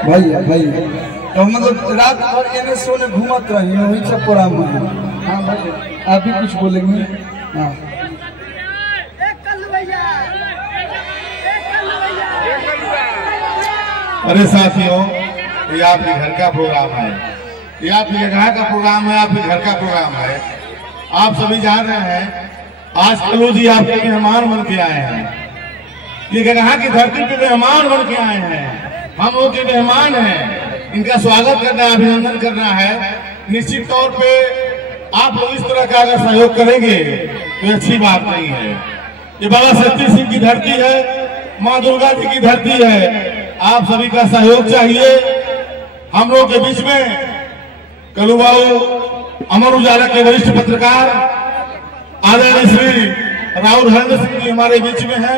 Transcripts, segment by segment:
भाई भाई तो मतलब रात भर एने सोने घूमत रही वही सब प्रोग्राम में। हाँ भाई आप भी कुछ बोलेंगे? हाँ अरे साथियों, ये आपके घर का प्रोग्राम है, ये आपकी जगह का प्रोग्राम है, आपके घर का प्रोग्राम है। आप सभी जान रहे हैं आज कलू जी आपके मेहमान बन के आए हैं, ये जगह की धरती पे मेहमान बन के आए हैं, हम लोग के मेहमान हैं, इनका स्वागत करना है, अभिनंदन करना है। निश्चित तौर पे आप लोग इस तरह का अगर सहयोग करेंगे तो अच्छी बात नहीं है। ये बाबा सत्य सिंह की धरती है, माँ दुर्गा जी की धरती है, आप सभी का सहयोग चाहिए। हम लोग के बीच में कलू बाबू अमर उजाला के वरिष्ठ पत्रकार आदरणीय श्री राहुल हरेंद्र सिंह जी हमारे बीच में है,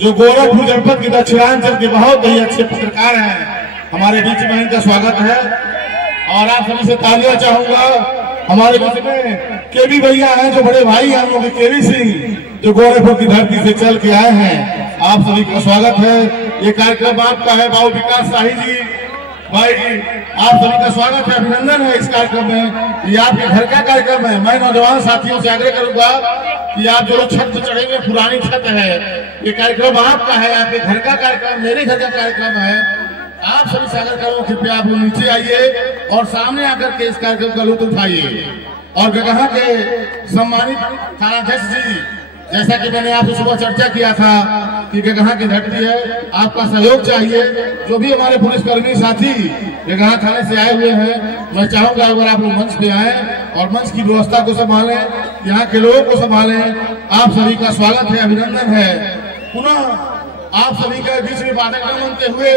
जो गोरखपुर जनपद के दक्षिणांचल के बहुत ही अच्छे पत्रकार हैं, हमारे बीच में इनका स्वागत है। और आप सभी से तालियां चाहूंगा। हमारे बीच में केवी भैया हैं, जो बड़े भाई हैं हम लोग के केवी सिंह, जो गोरखपुर की धरती से चल के आए हैं, आप सभी का स्वागत है। ये कार्यक्रम आपका है, बाबू विकास शाही जी भाई, आप सभी का स्वागत है, अभिनंदन है इस कार्यक्रम में। ये आपके घर का कार्यक्रम है। मैं नौजवान साथियों से आग्रह करूंगा कि आप जो लोग छत पर चढ़ेंगे, पुरानी छत है, ये कार्यक्रम आपका है, आपके घर का कार्यक्रम, मेरे घर का कार्यक्रम है। आप सभी से आग्रह करूंगा कृपया आप नीचे आइए और सामने आकर के इस कार्यक्रम का लुत्फ उठाइए। और गगहा के सम्मानित थानाध्यक्ष जी, जैसा कि मैंने आपसे सुबह चर्चा किया था कि गगहा की धरती है, आपका सहयोग चाहिए। जो भी हमारे पुलिसकर्मी साथी गगहा थाने से आए हुए हैं, मैं चाहूंगा अगर आप लोग मंच पे आए और मंच की व्यवस्था को संभालें, यहाँ के लोगों को संभालें। आप सभी का स्वागत है, अभिनंदन है। पुनः आप सभी के बीच में बाधक न बनते हुए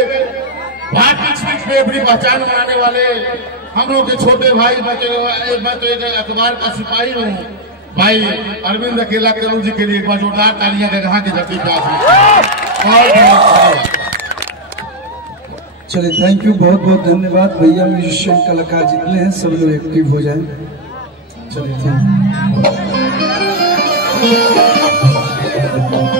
भारतीय में अपनी पहचान बनाने वाले हम लोग के छोटे भाई, मैं तो एक अखबार का सिपाही हूँ भाई, अरविंद अकेला कलू जी के लिए एक बार जोरदार तालियां गगहा की धरती पे। चलिए थैंक यू, बहुत बहुत धन्यवाद भैया। म्यूजिशियन कलाकार जितने हैं सब लोग एक्टिव हो जाएं। चलिए थैंक यू।